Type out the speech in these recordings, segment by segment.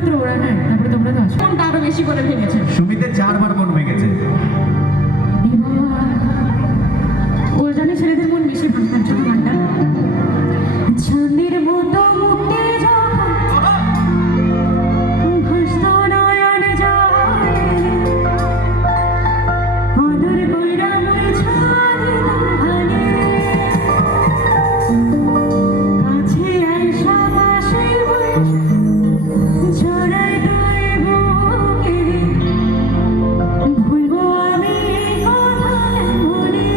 মাত্র ওরা, হ্যাঁ, তারপরে তোমরা তো আসো। কোনটা আরো বেশি করে ভেঙেছে? সুমিতের 4বার মন ভেঙেছে। ও জানে ছেলেদের মন বেশি ভাঙতার জন্য গানটা। চাঁদের মতো মুক্তি যখন ভাসত নয়ন জলে, আদর কইরা মুই ছাড়িলাম ভালে। কাছে আইসা পাশে বসে জড়াই তুই বুকে, ভুলবো আমি এই কথা মনে।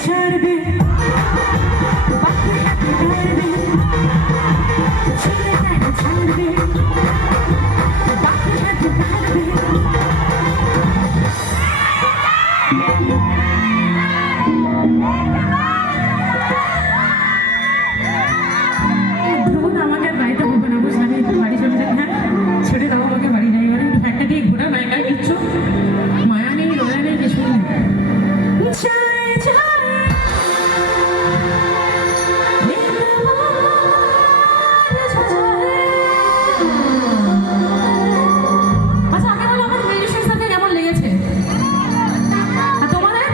ছাড়বে বাকি হাতে ধরবে ছেলেটাকে ছাড়বে বাকি হাতে ধরবে ধরুন আমাকে আর বাড়িতে হবে না বুঝলাম আমি একটু বাড়ি চলে যাই হ্যাঁ ছেড়ে দাও আমাকে বাড়ি যাই এবার একটু ফ্যানটা দিয়ে ঘোরা মায়াকায় কিচ্ছু মায়া নেই রোয়া নেই কিছু নেই চায় চায় আচ্ছা আগে বলো আমার মিউজিকের সাথে কেমন লেগেছে আর তোমাদের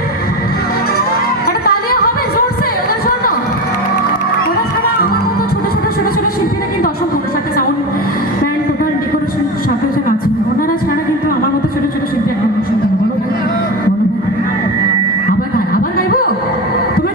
একটা তালিয়া হবে জোরসে ওদের জন্য ওরা ছাড়া আমার মতো ছোট ছোট ছোট ছোট শিল্পীরা কিন্তু অসম্ভব ওদের সাথে সাউন্ড ব্যান্ড টোটাল ডেকোরেশন সব কিছু আছে ওনারা ছাড়া কিন্তু আমার মতো ছোট ছোট শিল্পী একদম অসম্ভব বলো ভাই বলো ভাই আবার গাইবো তুমি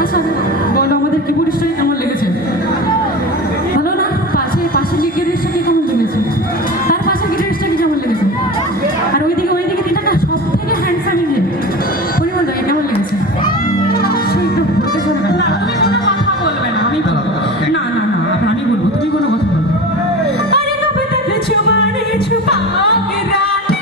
আচ্ছা বলো আমাদের কি পরিষ্কার কেমন লেগেছে ভালো না পাশে যে গিটারিস্টটা কি কেমন লেগেছে তার পাশে গিটারিস্টটা কি কেমন লেগেছে আর ওইদিকে তিনটা সব থেকে হ্যান্ডসাম ইঞ্জিন পরিমল দা কেমন লেগেছে সেই একটু বলতে শোনো না তুমি কোনো কথা বলবে না আমি না না না আমি বলবো তুমি কোনো কথা বলবে আরে কবে থেকে ছুমারে ছুপাওগে রাতে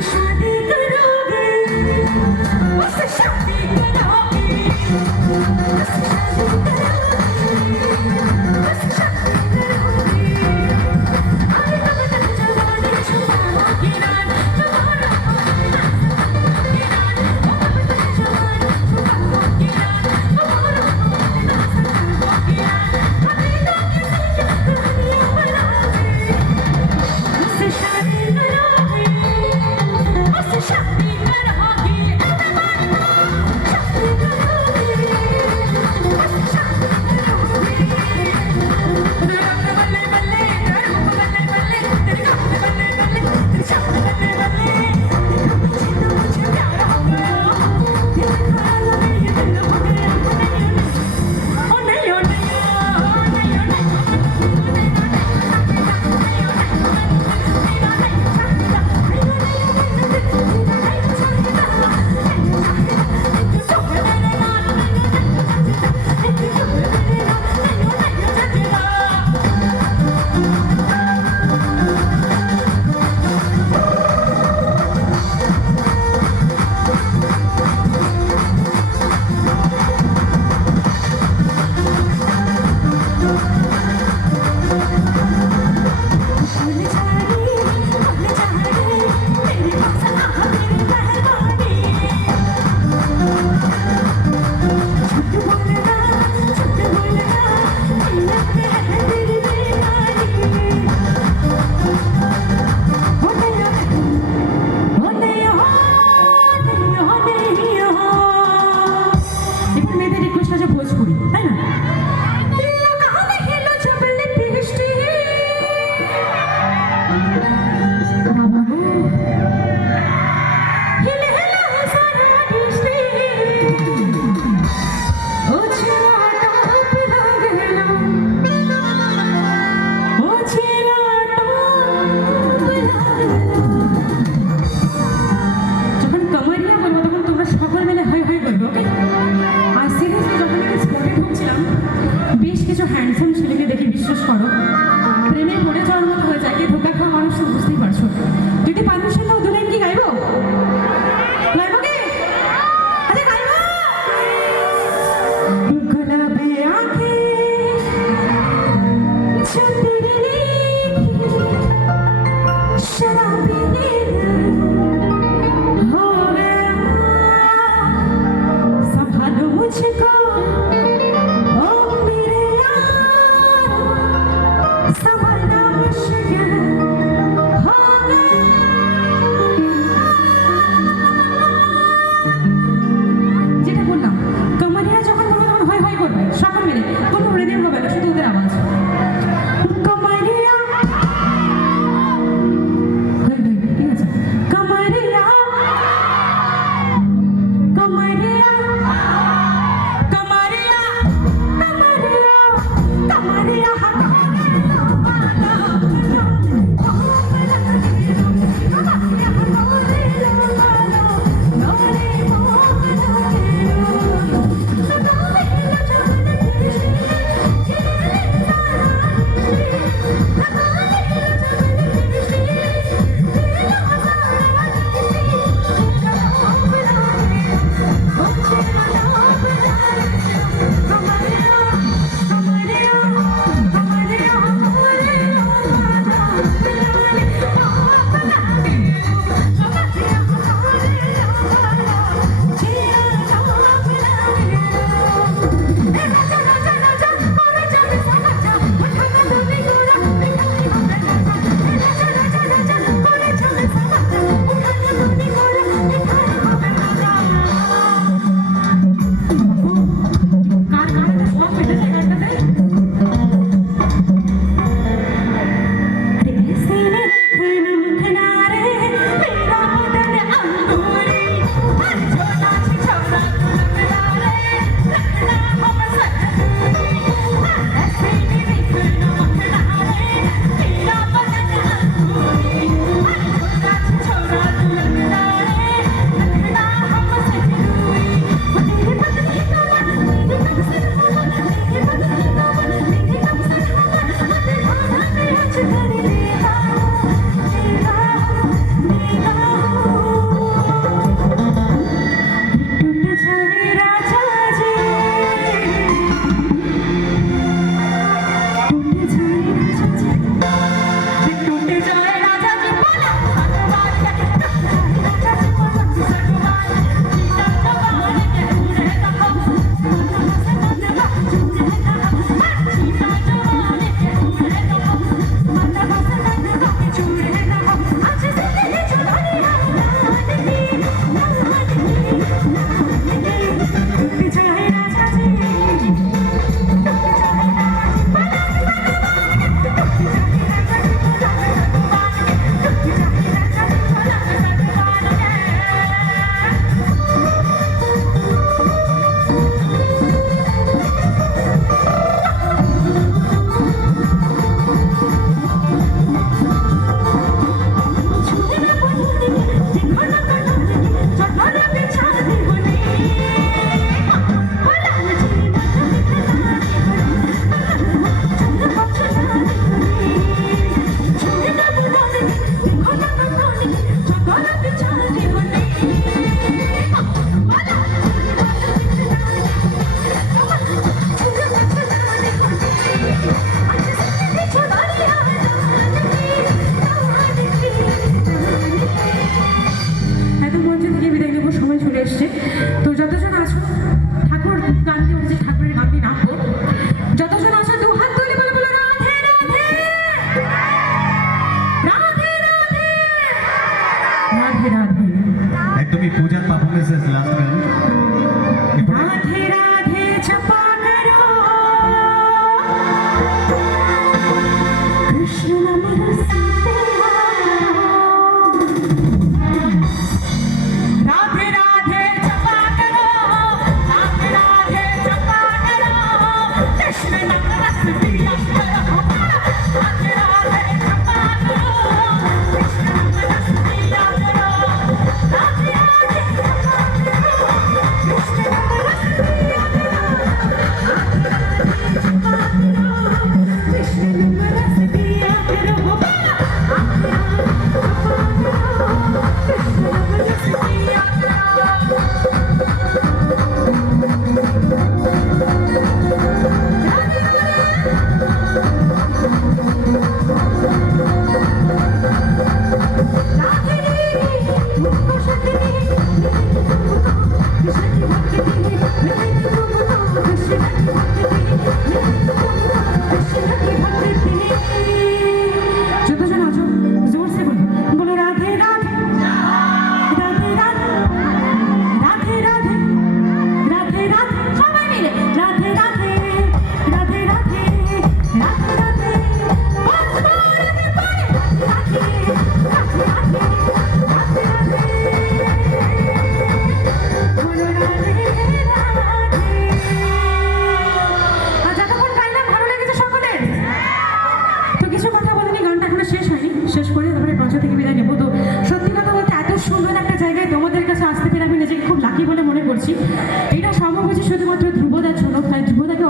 शादी करोगे उससे शादी करोगे मुझको ओ मेरे यार संभलना मुश्किल हो गया যেটা বললাম কামারিয়া যখন বলবে তখন হয় হয় করবে সকল মিলে কোনো রিদিম হবে না শুধু ওদের আওয়াজ কামারিয়া হয় হয় ঠিক আছে কামারিয়া কামারিয়া কামারিয়া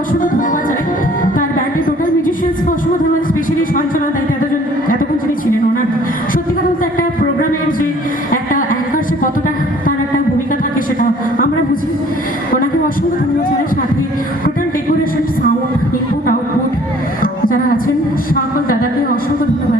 অসংখ্য ধন্যবাদ জানাই। তার ব্যান্ডের টোটাল মিউজিশিয়ানসকে অসংখ্য ধন্যবাদ, স্পেশালি সঞ্চালনা দায়িত্বে এতক্ষণ যিনি ছিলেন। ওনার সত্যি কথা বলতে একটা প্রোগ্রামের যে একটা অ্যাঙ্কার সে কতটা তার একটা ভূমিকা থাকে সেটা আমরা বুঝি। ওনাকে অসংখ্য ধন্যবাদ জানাই। সাথে total decoration, sound, input output যারা আছেন সকল দাদাকে অসংখ্য ধন্যবাদ